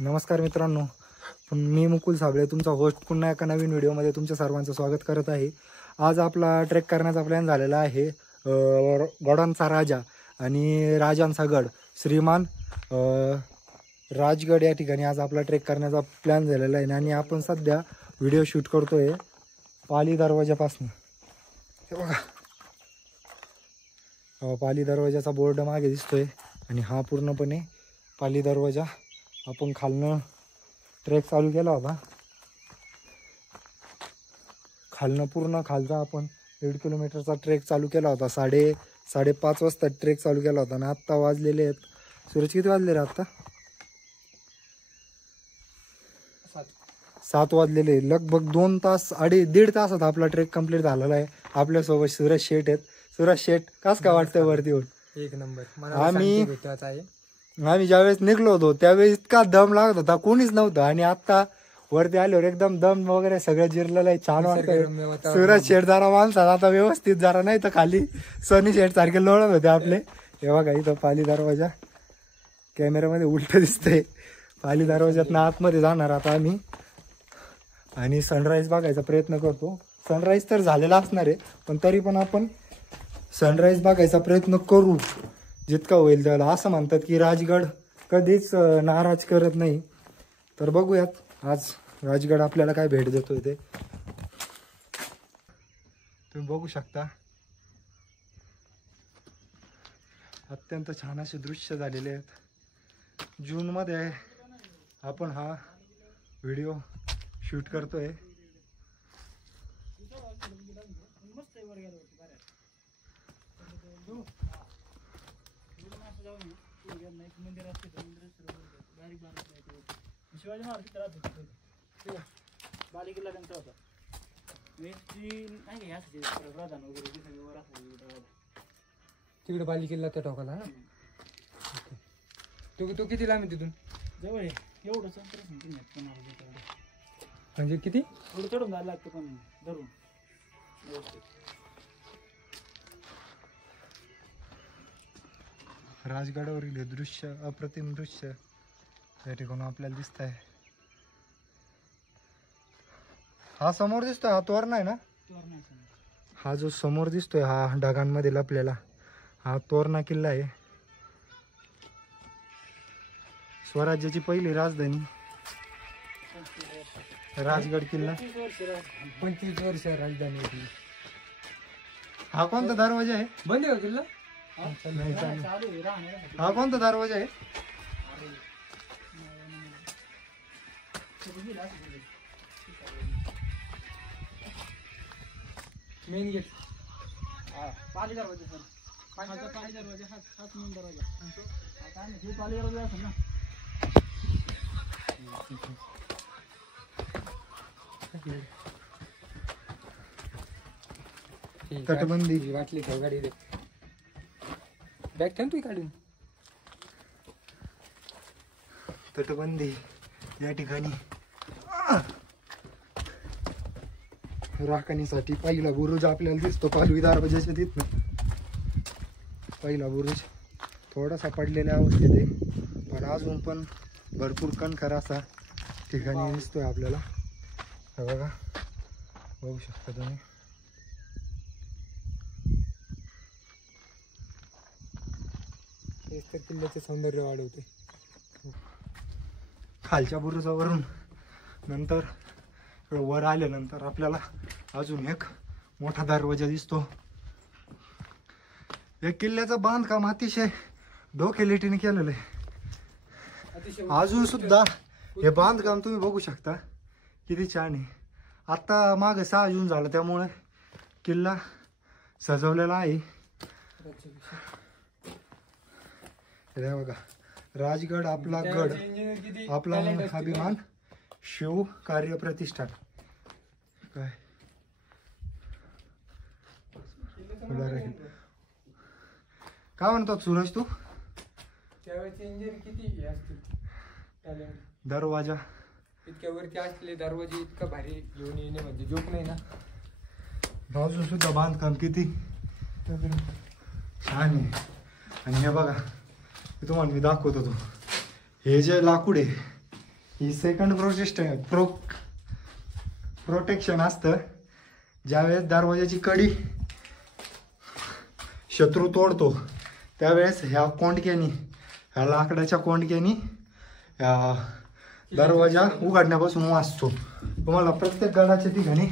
नमस्कार मित्रांनो, मी मुकुल साबळे तुमचा होस्ट पुन्हा एका नवीन व्हिडिओमध्ये तुमच्या सर्वांचं स्वागत करत आहे। आज आपला ट्रेक करण्याचा प्लॅन झालेला आहे गडांचा राजा आणि राजांचा गड श्रीमान राजगड या ठिकाणी आज आपला ट्रेक करण्याचा प्लॅन झालेला आहे आणि आपण सध्या व्हिडिओ शूट करतोय पाली दरवाजापासून। हे बघा, पाली दरवाजाचा बोर्ड मागे दिसतोय आणि हा पूर्णपणे पाली दरवाजा। आपण खालनं ट्रेक चालू केला होता, खालनं पूर्ण खालचा आपण 1.5 किलोमीटरचा ट्रेक चालू केला होता। 5:30 वाजता ट्रेक चालू केला होता आणि आत्ता वाजलेले आहेत, सूरज किती वाजले रे आत्ता? 7 वाजलेले। लगभग 2 तास 1.5 तासात आपला ट्रेक कंप्लीट झालेला आहे। आपल्यासोबत सूरज शेठ आहेत। सूरज शेठ, कस काय वाटतंय वरती येऊन? एक नंबर। आम्ही ज्यावेळेस निघलो होतो त्यावेळेस इतका दम लागत होता, कोणीच नव्हतं आणि आता वरती आल्यावर एकदम दम वगैरे सगळं जिरलेलं आहे, छान वाटतंय। सूरज शेठ जरा माणसात आता व्यवस्थित जरा, नाही तर खाली सनी शेठ सारखे लोळत होते आपले। हे बघा, इथं पाली दरवाजा कॅमेऱ्यामध्ये उलट दिसतंय। पाली दरवाज्यातनं आतमध्ये जाणार आता आम्ही आणि सनराईज बघायचा प्रयत्न करतो। सनराईज तर झालेला असणार आहे, पण तरी पण आपण सनराईज बघायचा प्रयत्न करू जितका होईल त्याला। असं म्हणतात की राजगड कधीच नाराज करत नाही, तर बघूयात आज राजगड आपल्याला काय भेट देतोय ते। तुम्ही बघू शकता, अत्यंत छान असे दृश्य झालेले आहेत। जूनमध्ये आपण हा व्हिडिओ शूट करतोय। शिवाजी महाराज बालेकिल्ला त्यांचा होता, नाही का प्रधान वगैरे तिकडे बालेकिल्ला त्या टोकाला ना। तू किती लांब आहे तिथून? जवळ आहे, एवढं म्हणजे किती एवढं चढून जायला लागतं, पण धरून राजगडावरील दृश्य, अप्रतिम दृश्य या ठिकाणी आपल्याला दिसत आहे। हा समोर दिसतोय हा तोरणा आहे ना? हा जो समोर दिसतोय हा ढगांमध्ये लपलेला हा तोरणा किल्ला आहे। स्वराज्याची पहिली राजधानी राजगड किल्ला। 25 वर्ष राजधानी होती। हा कोणता दरवाजा आहे? बंद आहे किल्ला? हा कोणता दरवाजा आहे? मेन गेट पाली दरवाजा सर, पाली दरवाजा हाच मेन दरवाजा। आता आम्ही पाली दरवाजा असेल ना। तटबंदी वाटली ठेव गाडी दे, बॅग ठेव तू काढून। तटबंदी या ठिकाणी राखणीसाठी पहिला बुरुज आपल्याला दिसतो पालवी दरवाजाच्या तिथनं। पहिला बुरुज थोडासा पडलेल्या अवस्थेत आहे, पण अजून पण भरपूर कणखर असा ठिकाणी दिसतोय आपल्याला। हे बघा, बघू शकता तुम्ही। हेच तर किल्ल्याचे सौंदर्य वाढवते। खालच्या बुरुजावरून नंतर वर आल्यानंतर आपल्याला अजून एक मोठा दरवाजा दिसतो। या किल्ल्याचं बांधकाम अतिशय डोकेलिटीने केलेलं आहे। अजून सुद्धा हे बांधकाम तुम्ही बघू शकता किती छान आहे। आता मागे 6 जून झालं त्यामुळे किल्ला सजवलेला आहे। हे बघा, राजगड आपला गड, आपला अभिमान, शिव कार्य प्रतिष्ठान। काय काय म्हणतो सूरज तू? दरवाजा इतक्या वरती असलेले दरवाजे इतका भारी घेऊन येणे म्हणजे जोक नाही ना। बाजू सुद्धा बांधकाम किती छान आहे। आणि हे बघा, तुम्हाला मी दाखवतो तो, हे जे लाकूड आहे ही सेकंड प्रोटेक्शन असतं. ज्यावेळेस दरवाजाची कडी शत्रू तोडतो त्यावेळेस ह्या कोंडक्यानी, ह्या लाकडाच्या कोंडक्यानी दरवाजा उघडण्यापासून वाचतो. तुम्हाला प्रत्येक गडाच्या ठिकाणी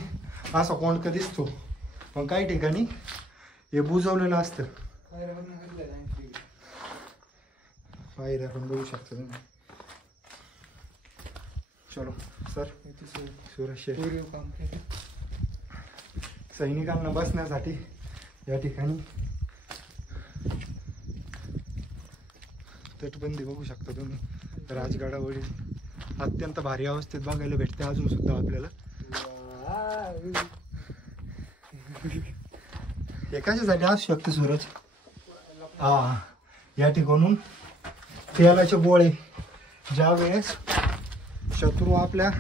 असा कोंडका दिसतो, पण काही ठिकाणी हे बुजवलेलं असतं. पायऱ्या पण बघू शकता तुम्ही. चलो सर, सुरक्षित सैनिकांना बसण्यासाठी या ठिकाणी तटबंदी बघू शकता तुम्ही. राजगडावरील अत्यंत भारी अवस्थेत बघायला भेटते अजून सुद्धा आपल्याला. हे कशासाठी असू शकते सूरज? हा, या ठिकाणून तेलाचे गोळे ज्या वेळेस शत्रू आपल्या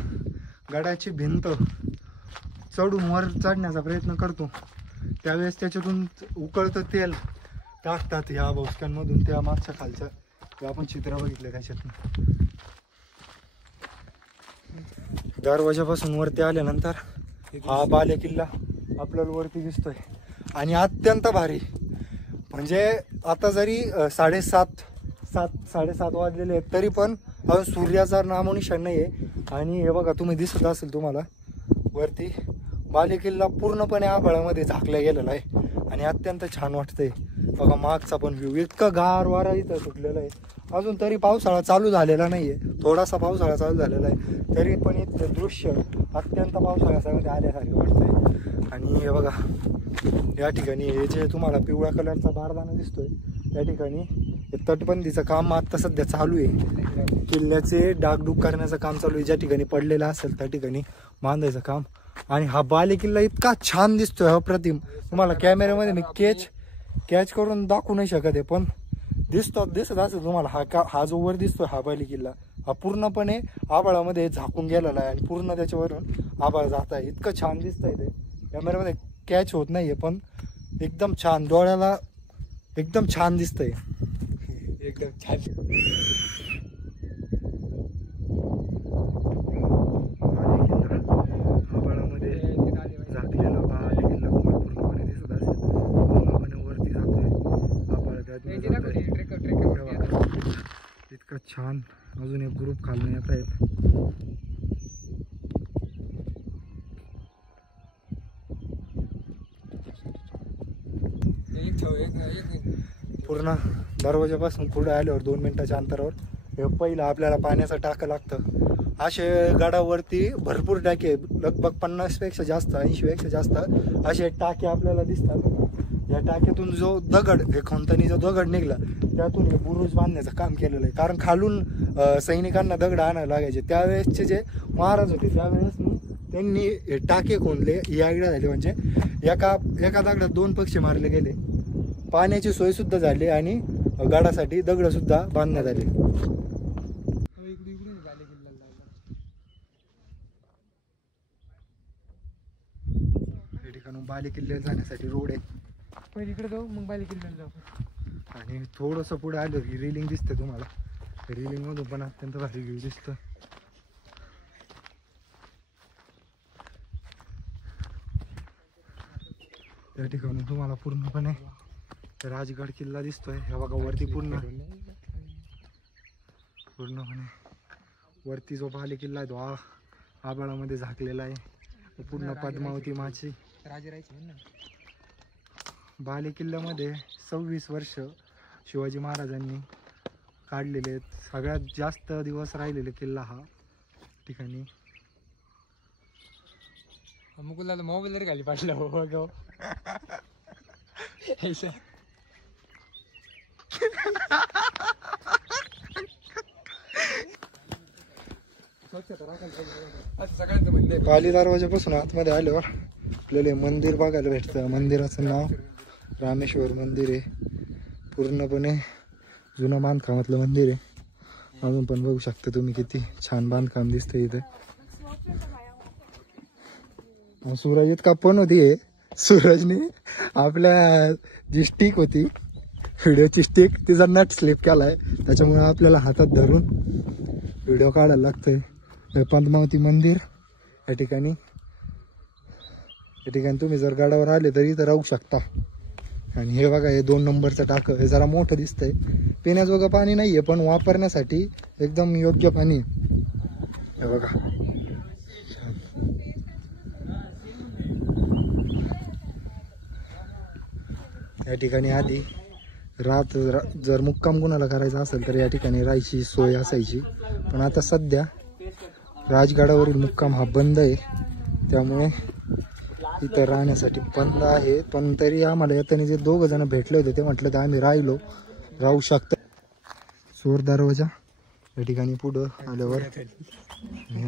गडाची भिंत चढून वर चढण्याचा प्रयत्न करतो त्यावेळेस त्याच्यातून उकळतं तेल टाकतात या भोसक्यांमधून. त्या मागच्या खालच्या ते आपण चित्र बघितले त्याच्यातून. दरवाजापासून वरती आल्यानंतर हा बाले किल्ला आपल्याला वरती दिसतोय आणि अत्यंत भारी. म्हणजे आता जरी 7:30 वाजलेले आहेत तरी पण अजून सूर्याचा नामोनिशाण नाही आहे. आणि हे बघा, तुम्ही दिसत असेल तुम्हाला वरती बाले किल्ला पूर्णपणे आभाळामध्ये झाकला गेलेला आहे आणि अत्यंत छान वाटतंय. बघा मागचा पण व्ह्यू, इतका गार वारा इथं सुटलेला आहे. अजून तरी पावसाळा चालू झालेला नाही आहे, थोडासा पावसाळा चालू झालेला आहे तरी पण इथलं दृश्य अत्यंत पावसाळ्यामध्ये आल्यासारखे वाटतंय. आणि हे बघा या ठिकाणी हे जे तुम्हाला पिवळ्या कलरचा बारदाना दिसतोय त्या ठिकाणी तटबंदीचं काम आता सध्या चालू आहे. किल्ल्याचे डागडूग करण्याचं काम चालू आहे. ज्या ठिकाणी पडलेलं असेल त्या ठिकाणी बांधायचं काम. आणि हा बाले किल्ला इतका छान दिसतोय, अप्रतिम. तुम्हाला कॅमेऱ्यामध्ये मी कॅच करून दाखवू नाही शकत आहे, पण दिसत असेल तुम्हाला. हा जो वर दिसतोय हा बाले किल्ला हा पूर्णपणे आभाळामध्ये झाकून गेलेला आहे आणि पूर्ण त्याच्यावरून आभाळ जात आहे. इतकं छान दिसतंय ते, कॅमेऱ्यामध्ये कॅच होत नाहीये पण एकदम छान, डोळ्याला एकदम छान दिसतंय, एकदम छान. आभाळामध्ये झाकलेला बाले किल्ला पूर्णपणे दिसत असेल. पूर्णपणे वरती जातोय आभाळ. इतकं छान. अजून एक ग्रुप खालून येत आहेत. पूर्ण दरवाजापासून पुढे आल्यावर 2 मिनिटाच्या अंतरावर हे पहिलं आपल्याला पाण्याचं टाकं लागतं. असे गडावरती भरपूर टाके, लगभग 50पेक्षा जास्त, 80पेक्षा जास्त असे टाके आपल्याला दिसतात. या टाक्यातून जो दगड, हे खंतनी जो दगड निघला त्यातून हे बुरुज बांधण्याचं काम केलेलं आहे. कारण खालून सैनिकांना दगड आणायला लागायचे. त्यावेळेसचे जे महाराज होते त्यावेळेस त्यांनी टाके खोनले. ही आयडिया झाली, म्हणजे एका दगडात 2 पक्षी मारले गेले. पाण्याची सोय सुद्धा झाली आणि गडासाठी दगड सुद्धा बांधण्यात आले. या ठिकाणी बाले किल्ल्याला जाण्यासाठी रोड आहे. पहिले इकडे जाऊ मग बाले किल्ल्याला जाऊ. आणि थोडस पुढे आलं की रेलिंग दिसते तुम्हाला. रेलिंग मधून पण अत्यंत भारी व्ह्यू दिसतं. या ठिकाणी तुम्हाला पूर्णपणे राजगड किल्ला दिसतोय. हे बघा वरती पूर्णपणे वरती जो बाले किल्ला आहे तो आभाळामध्ये झाकलेला आहे. पूर्ण पद्मावती माची. बाले किल्ल्यामध्ये 26 वर्ष शिवाजी महाराजांनी काढलेले आहेत. सगळ्यात जास्त दिवस राहिलेले किल्ला हा ठिकाणी. मुकुलला मोबाईल तरी खाली पाडला हो. बाली दरवाजापासून आतमध्ये आल्यावर आपल्याला मंदिर बघायला भेटतं. मंदिराचं नाव रामेश्वर मंदिर आहे. पूर्णपणे जुनं बांधकामातलं मंदिर आहे. अजून पण बघू शकता तुम्ही किती छान बांधकाम दिसतंय इथे. सूरज इतका पण होती, सूरजने आपल्या जी स्टिक होती व्हिडिओची स्टिक तिचा नट स्लिप केलाय. त्याच्यामुळे आपल्याला हातात धरून व्हिडिओ काढायला लागतोय. पद्मावती मंदिर या ठिकाणी तुम्ही जर गडावर आले तरी इथं राहू शकता. आणि हे बघा हे 2 नंबरचं टाकं, हे जरा मोठं दिसतंय. पिण्याजोगं पाणी नाहीये पण वापरण्यासाठी एकदम योग्य पाणी आहे. हे बघा या ठिकाणी आधी रात जर मुक्काम कुणाला करायचा असेल तर या ठिकाणी राहायची सोय असायची. पण आता सध्या राजगडावरील मुक्काम हा बंद आहे, त्यामुळे इथं राहण्यासाठी बंद आहे. पण तरी आम्हाला येताना जे 2 जण भेटले होते ते म्हटलं तर आम्ही राहू शकतो. चोर दरवाजा या ठिकाणी पुढं आल्यावर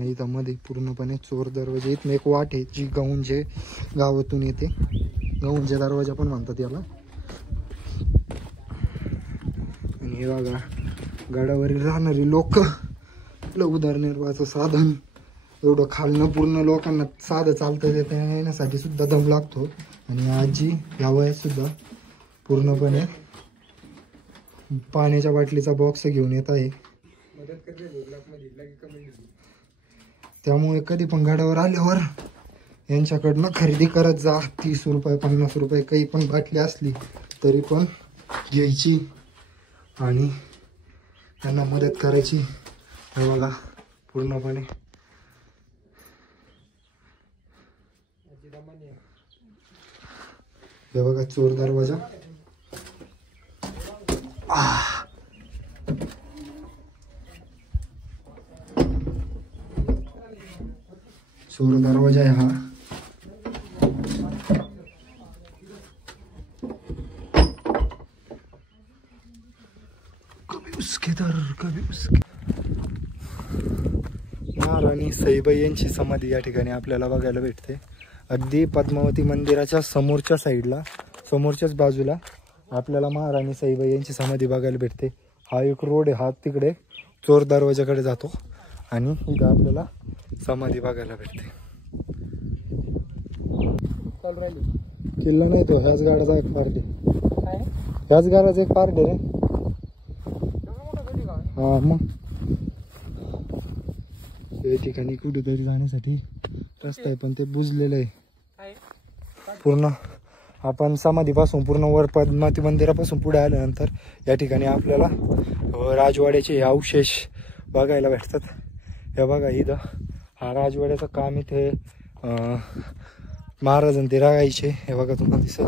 इथं मध्ये पूर्णपणे चोर दरवाजा. इथून एक वाट आहे जी गौंजे गावातून येते, गौंजे दरवाजा पण म्हणतात याला. आणि हे बघा गडावरील राहणारी लोक, उदरनिर्वाहाचं साधन एवढं खालनं पूर्ण लोकांना साधं चालता येण्यासाठी सुद्धा दम लागतो. आणि आजी या वयात सुद्धा पूर्णपणे पाण्याच्या बाटलीचा बॉक्स घेऊन येत आहे. त्यामुळे कधी पण गडावर आल्यावर यांच्याकडनं खरेदी करत जा. 30 रुपये 50 रुपये काही पण बाटली असली तरी पण घ्यायची आणि त्यांना मदत करायची. हे बघा पूर्णपणे हे बघा चोर दरवाजा. चोर दरवाजा आहे हा. कभी उसके दर कभी उसके. महाराणी सईबाई यांची समाधी या ठिकाणी आपल्याला बघायला भेटते. अगदी पद्मावती मंदिराच्या समोरच्या साईडला, समोरच्याच बाजूला आपल्याला महाराणी सईबाई यांची समाधी बघायला भेटते. हा एक रोड आहे, हा तिकडे चोर दरवाजाकडे जातो आणि इथं आपल्याला समाधी बघायला भेटते. किल्ला नाही तो, ह्याच गाडाचा एक पार्ट आहे. ह्याच गाडाचा एक पार्ट आहे रे. हा मग या ठिकाणी कुठेतरी जाण्यासाठी रस्ता आहे पण ते बुजलेलं आहे पूर्ण. आपण समाधीपासून पूर्ण वर पद्मावती मंदिरापासून पुढे आल्यानंतर या ठिकाणी आपल्याला राजवाड्याचे अवशेष बघायला भेटतात. हे बघा इथं हा राजवाड्याचं काम इथे महाराजांनी ते राहायचे. हे बघा तुम्हाला दिसत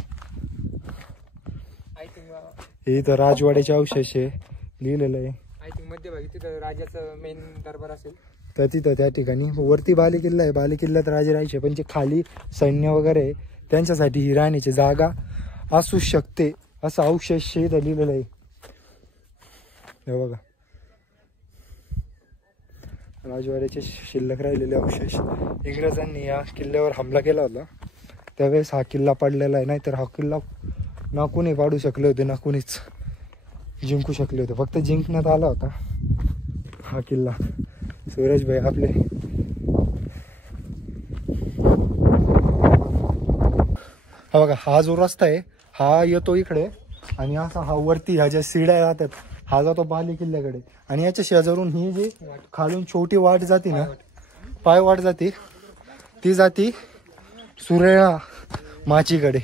इथं राजवाड्याचे अवशेष आहे लिहिलेलं आहे. आय थिंक मध्यभागी तिथं राजाचं मेन दरबार असेल. तर तिथं त्या ठिकाणी वरती बालेकिल्ला आहे, बालेकिल्ल्यात राजे राहायचे पण जे खाली सैन्य वगैरे आहे त्यांच्यासाठी ही राहण्याची जागा असू शकते असं अवशेष इथं लिहिलेलं आहे. हे बघा राजवाड्याचे शिल्लक राहिलेले अवशेष. इंग्रजांनी या किल्ल्यावर हमला केला होता त्यावेळेस हा किल्ला पडलेला आहे. नाहीतर हा किल्ला ना कुणी पाडू शकले होते ना कुणीच जिंकू शकले होते. फक्त जिंकण्यात आला होता हा किल्ला. सूरजभाई आपले हा बघा हा जो रस्ता आहे हा येतो इकडे आणि असा हा वरती ह्या ज्या शिड्या राहतात हा जातो बाले किल्ल्याकडे. आणि याच्या शेजारून ही जी खालून छोटी वाट जाते ना, पाय वाट जाते, ती जाती सुरेळा माचीकडे.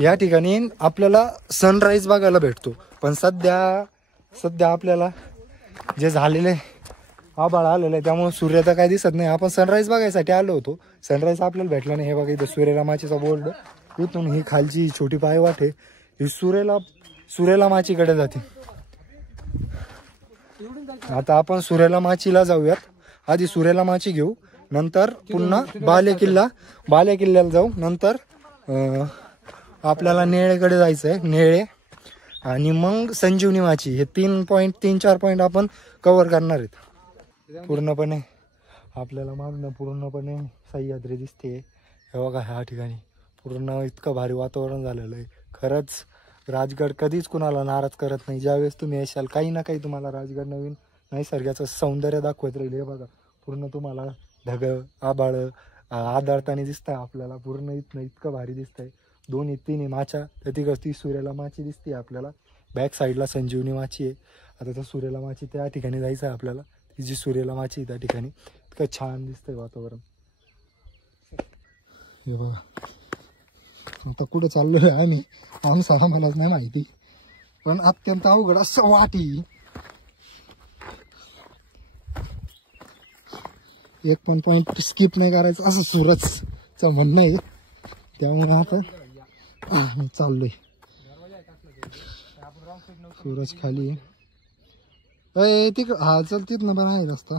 या ठिकाणी आपल्याला सनराईज बघायला भेटतो. पण सध्या आपल्याला जे झालेले आभाळ आलेलं आहे त्यामुळे सूर्य तर काय दिसत नाही. आपण सनराईज बघायसाठी आलो होतो, सनराईज आपल्याला भेटला नाही. हे बघा इथं सुरेला माचीचा बोर्ड. इथून ही खालची छोटी पायवाट आहे ही सुरेला माचीकडे जाते. आता आपण सुरेला माचीला जाऊयात. आधी सुरेला माची घेऊ, नंतर पुन्हा बालेकिल्ल्याला जाऊ, नंतर आपल्याला नेळेकडे जायचं आहे, नेळे आणि मग संजीवनी माची. हे 3-4 पॉईंट आपण कव्हर करणार आहेत पूर्णपणे. आपल्याला मागणं पूर्णपणे सह्याद्री दिसते. हे बघा ह्या ठिकाणी पूर्ण इतकं भारी वातावरण झालेलं आहे. खरंच राजगड कधीच कुणाला नाराज करत नाही. ज्यावेळेस तुम्ही येशाल काही ना काही तुम्हाला राजगड नवीन नैसर्गाचं सौंदर्य दाखवत राहील. हे बघा पूर्ण तुम्हाला ढगं आभाळ आदळताना दिसतंय आपल्याला. पूर्ण इतकं भारी दिसतंय. 2-3 माच्या तर ती सूर्याला माची दिसते आपल्याला. बॅक साईडला संजीवनी माची आहे. आता तर सूर्याला माची त्या ठिकाणी जायचं आहे आपल्याला. ही जी सूर्याला माची त्या ठिकाणी इतकं छान दिसतंय वातावरण. हे बघा आता कुठं चाललोय आम्ही मलाच नाही माहिती, पण अत्यंत अवघड असं वाटी. एक पण पॉइंट स्किप नाही करायचं असं सूरजचं म्हणणं आहे. त्यामुळे आता आम्ही चाललोय. सूरज खाली आहे तिकडं. हा चल तिथनं पण आहे रस्ता.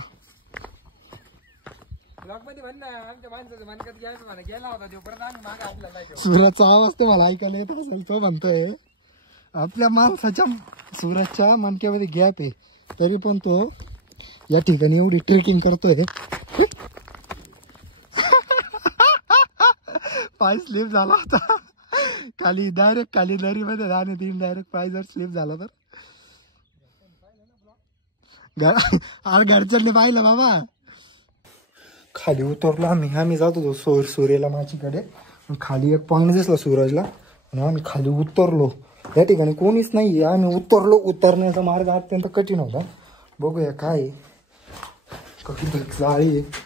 सूरजचा आवाज ते मला ऐकायला येत असेल. तो म्हणतोय आपल्या माणसाच्या सूरजच्या मनक्यामध्ये गॅप आहे तरी पण तो या ठिकाणी एवढी ट्रेकिंग करतोय. पाय स्लिप झाला होता खाली, डायरेक्ट खाली दरीमध्ये आणि तीन डायरेक्ट पाय जर स्लिप झाला तर घरच्यांनी पाहिलं बाबा. खाली उतरलो आम्ही जात होतो सूर्याला माचीकडे. खाली एक पॉइंट दिसला सूरजला आणि आम्ही खाली उतरलो. या ठिकाणी कोणीच नाहीये. आम्ही उतरलो. उतरण्याचा मार्ग अत्यंत कठीण होता. बघूया काय जाळी आहे.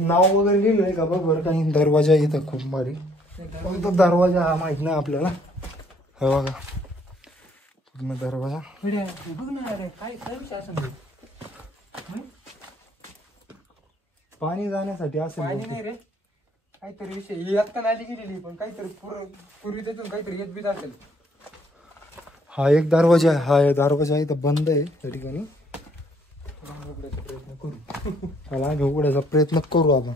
नाव वगैरे लिहिलंय का बघ बरं. काही दरवाजा इथं खूप भारी. दरवाजा हा माहित नाही आपल्याला. हे बघा पूर्ण दरवाजा. पाणी जाण्यासाठी असं नाही रे काहीतरी विषय. ही आत्ता नाली गेलेली पण काहीतरी पूर्वी त्यातून काहीतरी येत बीत असेल. हा एक दरवाजा आहे. हा दरवाजा इथं बंद आहे त्या ठिकाणी. प्रयत्न करू. त्याला आम्ही उघडायचा प्रयत्न करू आपण.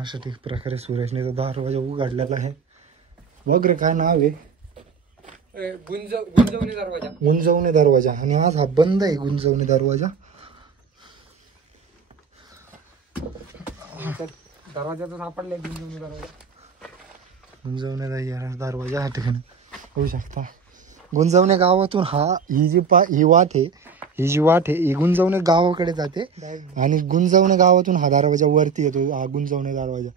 अशा ठीक प्रकारे सुरेशने तो दरवाजा उघडलेला आहे. बघ रे काय नाव आहे. गुंजवणे दरवाजा. गुंजवणे दरवाजा. आणि आज हा बंद आहे गुंजवणे दरवाजा. दरवाजा तर सापडलाय गुंजवणे दरवाजा. गुंजवणे दरवाजा ह्या ठिकाणी होऊ शकता. गुंजवणे गावातून ही जी वाट आहे ही गुंजवणे गावाकडे जाते आणि गुंजवणे गावातून हा दरवाजा वरती येतो. हा गुंजवणे दरवाजा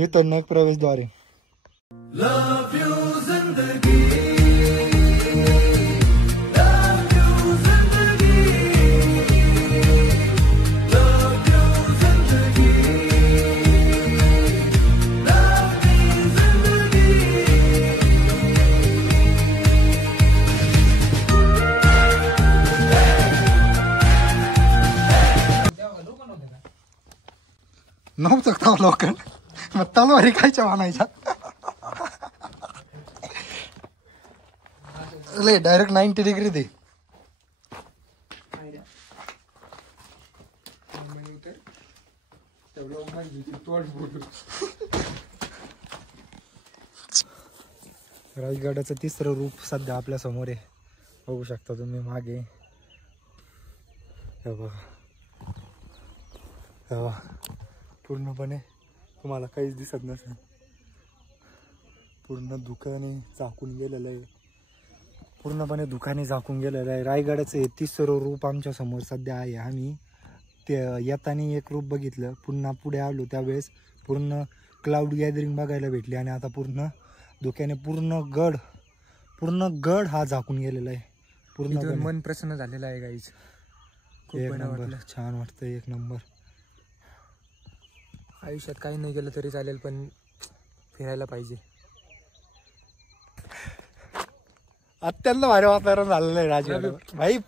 येतो नग प्रवेशद्वार आहे. नव्हतं का लोकल मग तलवारी खायच्या म्हणायच्या. डायरेक्ट 90 डिग्री दे. राजगडाचं तिसरं रूप सध्या आपल्या समोर आहे. बघू शकता तुम्ही मागे. पूर्णपणे तुम्हाला काहीच दिसत नसेल. पूर्ण दुकाने झाकून गेलेलं आहे. पूर्णपणे दुकाने झाकून गेलेलं आहे. रायगडाचं हे तिसरं रूप आमच्या समोर सध्या आहे. आम्ही ते येताना एक रूप बघितलं. पुन्हा पुढे आलो त्यावेळेस पूर्ण क्लाउड गॅदरिंग बघायला भेटली आणि आता पूर्ण धुक्याने पूर्ण गड हा झाकून गेलेला आहे. पूर्ण मन प्रसन्न झालेलं आहे गाईज. एक नंबर छान वाटतं. एक नंबर. आयुष्यात काही नाही केलं तरी चालेल पण फिरायला पाहिजे. अत्यंत भारी वातावरण झालेलं आहे राजगडावर भाई.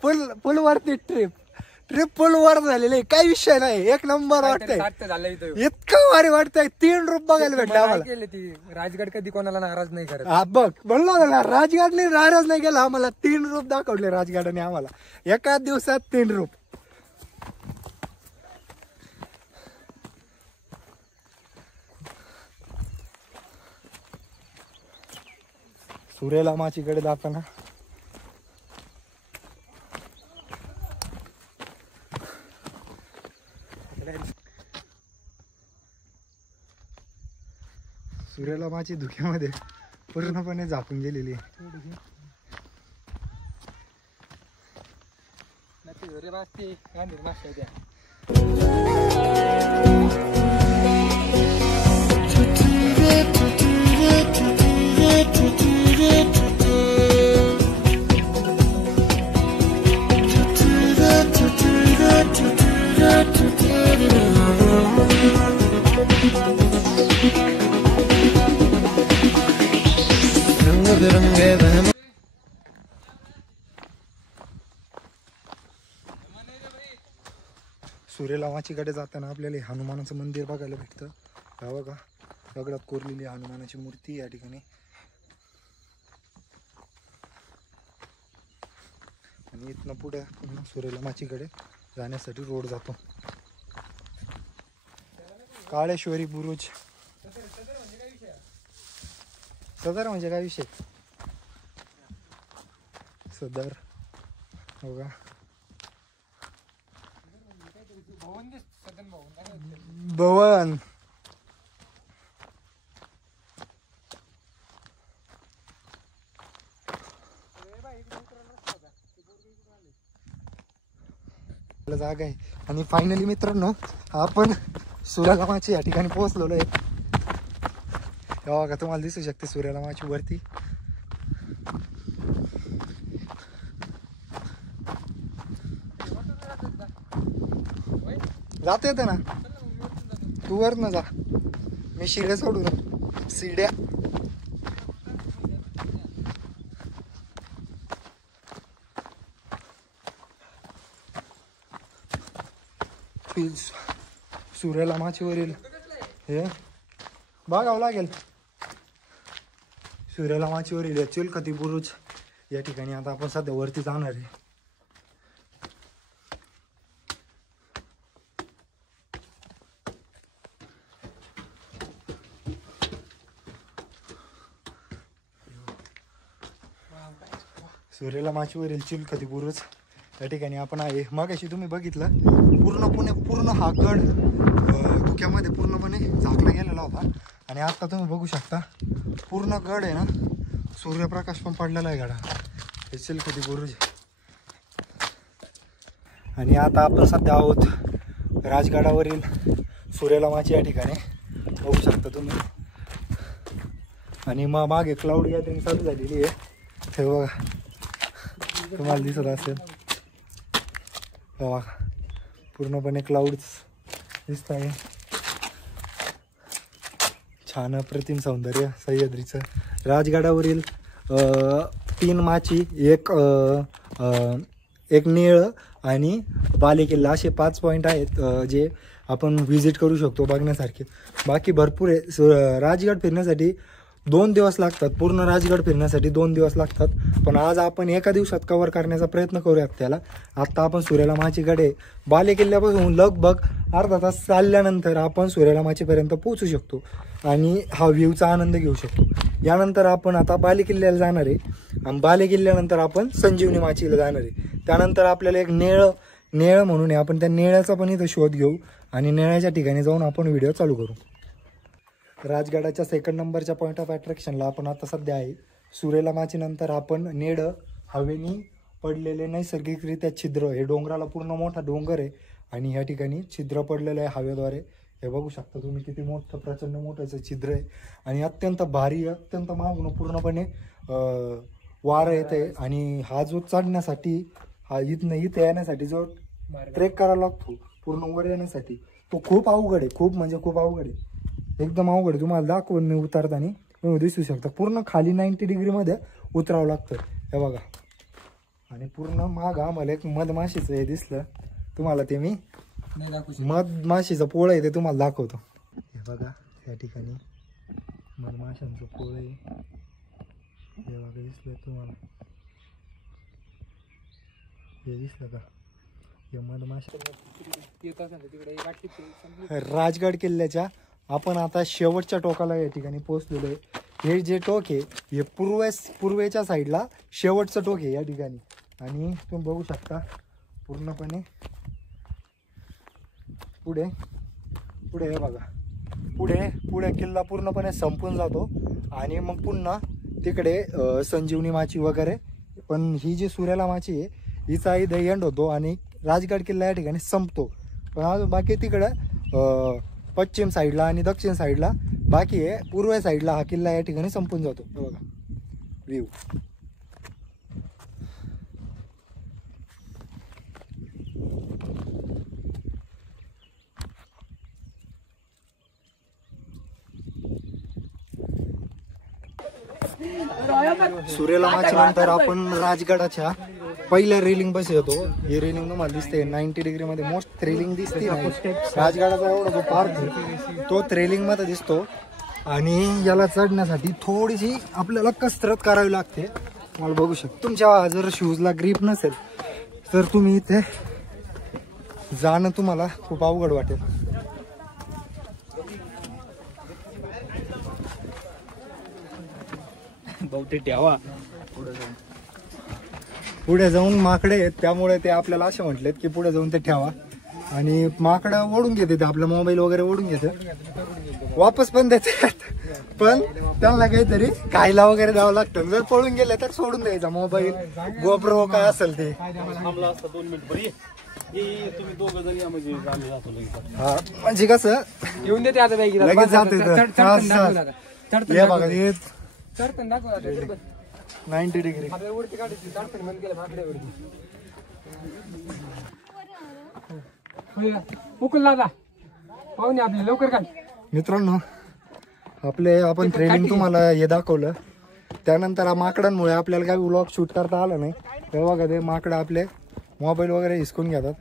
पुल वरती ट्रिप पुल वर झालेली आहे. काही विषय नाही. एक नंबर वाटतंय. इतकं भारी वाटतंय. 3 रूप बघायला भेटले आम्हाला. राजगड कधी कोणाला नाराज नाही करत. हा बघ म्हणलं ना राजगडने नाराज नाही केला आम्हाला. 3 रूप दाखवले राजगडाने आम्हाला एका दिवसात. 3 रूप. सूर्याला माचीकडे जाताना सूर्याला माची धुक्यामध्ये पूर्णपणे झाकून गेलेली आहे. सूर्यलामाचीकडे जाताना आपल्याला हनुमानाचं मंदिर बघायला भेटतं. हा बघा दगडात कोरलेली हनुमानाची मूर्ती या ठिकाणी. आणि इथनं पुढे पुन्हा सूर्यलामाचीकडे जाण्यासाठी रोड जातो. काळेश्वरी बुरुज. सदर म्हणजे काय विषय? सदर बघा भवन. जागा आहे. आणि फायनली मित्रांनो आपण सूर्यलामाची या ठिकाणी पोहोचलेलो आहे. बघा तुम्हाला दिसू शकते सूर्यलामाची वरती. जाता येते ना, तू वर न जा, मी शिड्या सोडून. शिड्या सूर्यलामाची वरील हे बघावं लागेल. सूर्यलामाची वरील चिलखती बुरुज या ठिकाणी आता आपण सध्या वरती जाणार आहे. सूर्यलामाची वरील चिलखती बुरुज या ठिकाणी आपण आहे. मगाशी तुम्ही बघितलं पूर्ण हा गड धुक्यामध्ये पूर्णपणे झाकला गेलेला होता. आणि आता तुम्ही बघू शकता पूर्ण गड आहे ना, सूर्यप्रकाश पण पडलेला आहे गडा. हे चिलखती बुरुज. आणि आता आपण सध्या आहोत राजगडावरील सूर्यलामाची या ठिकाणी. बघू शकता तुम्ही. आणि मग मागे क्लाउड गॅदरिंग चालू झालेली आहे. हे बघा तुम्हाला दिसत असेल. बघा पूर्णपणे क्लाउड्स दिसत आहे. छान अप्रतिम सौंदर्य सह्याद्रीचं. राजगडावरील 3 माची, एक निळ आणि बालेकिल्ला असे 5 पॉईंट आहेत जे आपण व्हिजिट करू शकतो बघण्यासारखे. बाकी भरपूर आहे. राजगड फिरण्यासाठी 2 दिवस लागतात. पूर्ण राजगड फिरण्यासाठी 2 दिवस लागतात. पण आज आपण एका दिवसात कव्हर करण्याचा प्रयत्न करूयात त्याला. आत्ता आपण सूर्यलामाचीकडे बालेकिल्ल्यापासून लगभग अर्धा तास चालल्यानंतर आपण सूर्यलामाचीपर्यंत पोहोचू शकतो आणि हा व्ह्यूचा आनंद घेऊ शकतो. यानंतर आपण आता बालेकिल्ल्याला जाणार आहे. आणि बालेकिल्ल्यानंतर आपण संजीवनी माचीला जाणार आहे. त्यानंतर आपल्याला एक नेळ म्हणून आहे, आपण त्या नेळ्याचा पण इथं शोध घेऊ आणि नेळ्याच्या ठिकाणी जाऊन आपण व्हिडिओ चालू करू. राजगडाच्या 2nd नंबरच्या पॉईंट ऑफ अट्रॅक्शनला आपण आता सध्या आहे. सूर्यलामाची नंतर आपण नेड हवेनी पडलेले नैसर्गिकरित्या छिद्र. हे डोंगराला पूर्ण मोठा डोंगर आहे आणि ह्या ठिकाणी छिद्र पडलेलं आहे हवेद्वारे. हे बघू शकता तुम्ही किती मोठं प्रचंड मोठं छिद्र आहे. आणि अत्यंत भारी, अत्यंत मागून पूर्णपणे वारं येते. आणि हा जो चढण्यासाठी इथे येण्यासाठी जो ट्रेक करावा लागतो पूर्ण वर येण्यासाठी, तो खूप अवघड आहे. खूप म्हणजे खूप अवघड आहे. एकदम अवघड आहे. तुम्हाला दाखवून मी उतरताना तुम्ही दिसू शकता पूर्ण खाली 90 डिग्रीमध्ये उतरावं लागतं. हे बघा. आणि पूर्ण माग आम्हाला एक मधमाशीचं हे दिसलं तुम्हाला, ते मी मधमाशीचं पोळं आहे ते तुम्हाला दाखवतो. हे बघा या ठिकाणी मधमाशांचं पोळं आहे. हे बघा दिसलं तुम्हाला, हे दिसलं का? हे मधमाशा. राजगड किल्ल्याच्या आपण आता शेवटच्या टोकाला या ठिकाणी पोहोचलेलो आहे. हे जे टोक आहे हे पूर्वेच्या साईडला शेवटचं टोक आहे या ठिकाणी. आणि तुम्ही बघू शकता पूर्णपणे पुढे हे बघा, पुढे किल्ला पूर्णपणे संपून जातो. आणि मग पुन्हा तिकडे संजीवनी माची वगैरे. पण ही जी सूर्यलामाची आहे हिचा इथे एंड होतो आणि राजगड किल्ला या ठिकाणी संपतो. पण अजून बाकी तिकडं पश्चिम साईडला आणि दक्षिण साईडला बाकी आहे. पूर्व साईडला हा किल्ला या ठिकाणी संपून जातो. बघा व्ह्यू. सूर्यलामाच्या आपण राजगडाच्या पहिल्या रेलिंग बस येतो. ही रेलिंग तुम्हाला दिसते 90 डिग्री मध्ये मोस्ट रेलिंग दिसते. राजगडाचा एवढा जो पार्क आहे तो रेलिंग मध्ये दिसतो. आणि याला चढण्यासाठी थोडीशी आपल्याला कसरत करावी लागते. मला बघू शकता तुमच्या जर शूजला ग्रीप नसेल तर तुम्ही इथे जाणं तुम्हाला खूप अवघड वाटेल. बहुतेक ठेवा पुढे जाऊन माकडे आहेत त्यामुळे ते आपल्याला असे म्हटलेत की पुढे जाऊन ते ठेवा. आणि माकडं ओढून घेते ते आपला मोबाईल वगैरे ओढून घेते वापस पण देतात. पण त्यांना काहीतरी खायला वगैरे द्यावं लागतं. जर पळून गेले तर सोडून द्यायचा मोबाईल गोप्रो काय असेल ते. हा म्हणजे कसं येऊन देते आता बॅग लगेच जाते. हे बघा हे चढताना दाखव आता. 90 डिग्री आपल्याला वरती काढायची चढताना बंद केलं माकड्यावरती. उकल दादा पाहुणे आपले लवकर काढ. मित्रांनो आपले आपण ट्रेनिंग तुम्हाला हे दाखवलं. त्यानंतर माकडांमुळे आपल्याला काही व्लॉग शूट करता आला नाही. तेव्हा का ते माकडं आपले मोबाईल वगैरे हिसकून घेतात.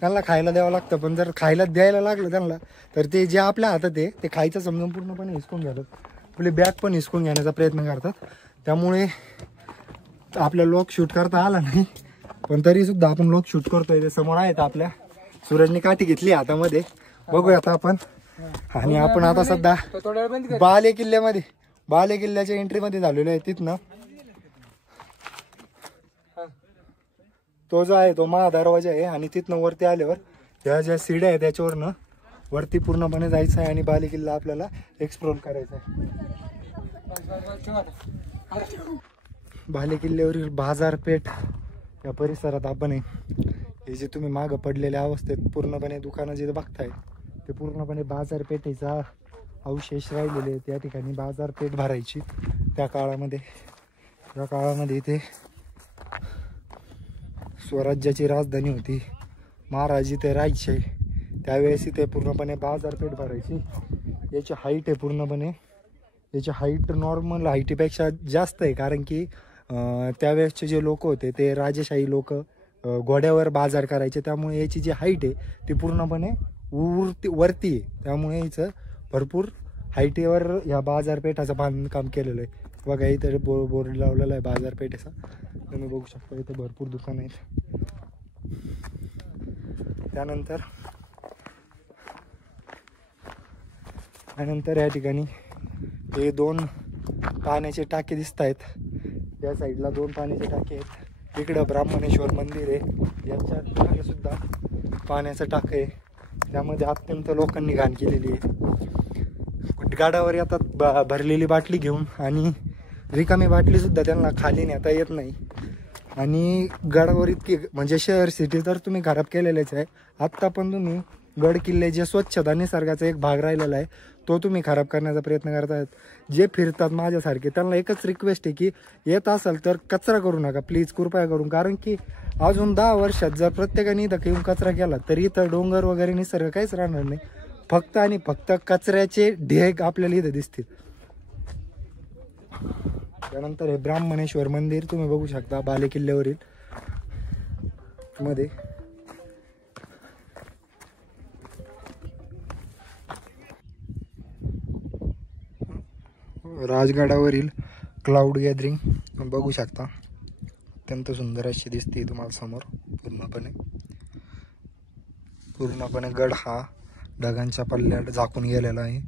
त्यांना खायला द्यावं लागतं. पण जर खायला द्यायला लागलं त्यांना तर ते जे आपल्या हातात आहे ते खायचं समजून पूर्णपणे हिसकून घेतात. आपली बॅग पण हिसकून घेण्याचा प्रयत्न करतात. त्यामुळे आपल्या व्लॉग शूट करता आला नाही. पण तरी सुद्धा आपण व्लॉग शूट करतोय. ते समोर आहेत आपल्या. सूरजने काठी घेतली हातामध्ये. बघूया आता आपण. आणि आपण आता सध्या बाले किल्ल्याच्या एंट्री मध्ये झालेलो आहे. तिथनं तो जो आहे तो महादरवाजा आहे. आणि तिथनं वरती आल्यावर ह्या ज्या सीड्या आहेत त्याच्यावरनं वरती पूर्णपणे जायचं आहे आणि बाले किल्ला आपल्याला एक्सप्लोर करायचा आहे. बाले किल्ल्यावरील बाजारपेठ या परिसरात आपण हे जे तुम्ही मागं पडलेल्या अवस्थेत पूर्णपणे दुकानं जे बघताय ते पूर्णपणे बाजारपेठेचा अवशेष राहिलेले आहेत. त्या ठिकाणी बाजारपेठ भरायची त्या काळामध्ये इथे स्वराज्याची राजधानी होती. महाराज इथे राहायचे. त्यावेळेस इथे पूर्णपणे बाजारपेठ भरायची. याची हाईट आहे पूर्णपणे याची हाईट नॉर्मल हाईटीपेक्षा जास्त आहे. कारण की त्यावेळेसचे जे लोक होते ते राजेशाही लोक घोड्यावर बाजार करायचे. त्यामुळे याची जी हाईट आहे ती पूर्णपणे वरती आहे. त्यामुळे हिचं भरपूर हाईटीवर या बाजारपेठाचं बांधकाम केलेलं आहे. बघा इथे बोर्ड लावलेला आहे बाजारपेठेचा. तुम्ही बघू शकता इथे भरपूर दुकानं आहेत. त्यानंतर या ठिकाणी हे 2 पाण्याचे टाके दिसत आहेत. या साईडला 2 पाण्याचे टाके आहेत. इकडं ब्राह्मणेश्वर मंदिर आहे. याच्या मागे सुद्धा पाण्याचं टाकं आहे. त्यामध्ये अत्यंत लोकांनी घाण केलेली आहे. गाडावर येतात भरलेली बाटली घेऊन आणि रिकामी बाटली सुद्धा त्यांना खाली नेता येत नाही. आणि गडावर इतकी म्हणजे शहर सिटी तर तुम्ही खराब केलेलेच आहे. आत्ता पण तुम्ही गड किल्ले जे स्वच्छता निसर्गाचा एक भाग राहिलेला आहे तो तुम्ही खराब करण्याचा प्रयत्न करतायत. जे फिरतात माझ्यासारखे त्यांना एकच रिक्वेस्ट आहे की येत असाल तर कचरा करू नका प्लीज कृपया करून. कारण की अजून 10 वर्षात जर प्रत्येकाने इथं येऊन कचरा केला तर इथं डोंगर वगैरे निसर्ग काहीच राहणार नाही. फक्त आणि फक्त कचऱ्याचे ढेग आपल्याला इथं दिसतील. त्यानंतर हे ब्राह्मणेश्वर मंदिर तुम्ही बघू शकता बाले किल्ल्यावरील मध्ये. राजगडावरील क्लाउड गॅदरिंग बघू शकता. अत्यंत सुंदर अशी दिसते तुम्हाला समोर. पूर्णपणे गड हा ढगांच्या पल्ल्यात झाकून गेलेला आहे.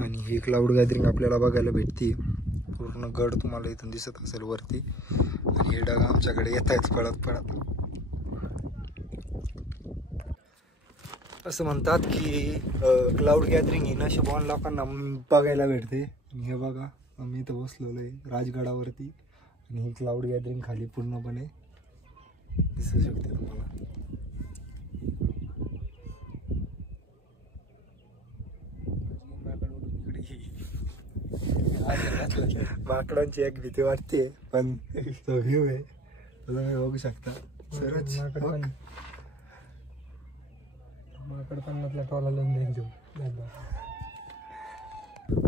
आणि ही क्लाउड गॅदरिंग आपल्याला बघायला भेटते. पूर्ण गड तुम्हाला इथून दिसत असेल वरती. आणि हे ढग आमच्याकडे येत आहेत पळत. असं म्हणतात की क्लाउड गॅदरिंग ही नशिबवान लोकांना बघायला भेटते. हे बघा आम्ही इथं बसलेलो आहे राजगडावरती आणि ही क्लाउड गॅदरिंग खाली पूर्णपणे दिसू शकते तुम्हाला. माकडांची एक भीती वाटते पण तो व्ह्यू आहे तुम्ही बघू शकता.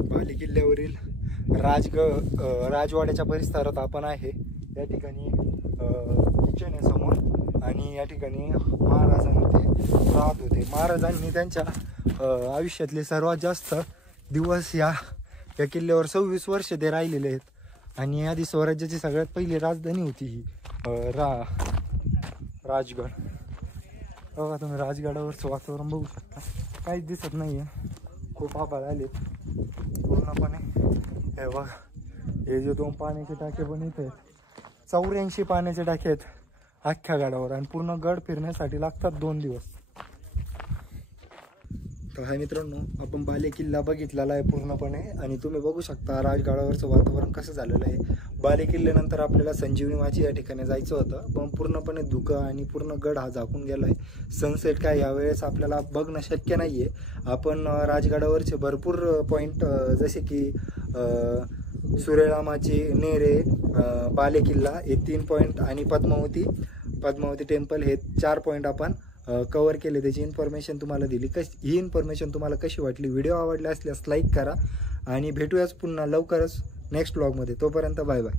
बाले किल्ल्यावरील राजवाड्याच्या परिसरात आपण आहे. या ठिकाणी किचन आहे समोर आणि या ठिकाणी महाराजांनी ते राहत होते. महाराजांनी त्यांच्या आयुष्यातले सर्वात जास्त दिवस या किल्ल्यावर 26 वर्ष ते राहिलेले आहेत आणि आधी स्वराज्याची सगळ्यात पहिली राजधानी होती ही राजगड. बघा तुम्ही राजगडावरचं वातावरण बघू शकता, काहीच दिसत नाही आहे, खूप आभाळ आलेत पूर्णपणे. हे बघा हे जे 2 पाण्याचे टाके पण इथे आहेत, 84 पाण्याचे टाके आहेत अख्ख्या गडावर आणि पूर्ण गड फिरण्यासाठी लागतात 2 दिवस. तर हा मित्रांनो आपण बाले किल्ला बघितलेला आहे पूर्णपणे आणि तुम्ही बघू शकता राजगडावरचं वातावरण कसं झालेलं आहे. बाले किल्ल्यानंतर आपल्याला संजीवनी माची या ठिकाणी जायचं होतं पण पूर्णपणे धुकं आणि पूर्ण गड हा झाकून गेला आहे. सनसेट काय यावेळेस आपल्याला बघणं शक्य नाही आहे. आपण राजगडावरचे भरपूर पॉईंट जसे की सुरेलामाची नेरे, बाले किल्ला हे 3 पॉईंट आणि पद्मावती टेम्पल हे 4 पॉईंट आपण कवर केले. त्याची इन्फॉर्मेशन तुम्हाला दिली. ही इन्फॉर्मेशन तुम्हाला कशी वाटली? व्हिडिओ आवडला असल्यास लाईक करा आणि भेटूयाच पुन्हा लवकरच नेक्स्ट व्लॉगमध्ये. तोपर्यंत बाय बाय.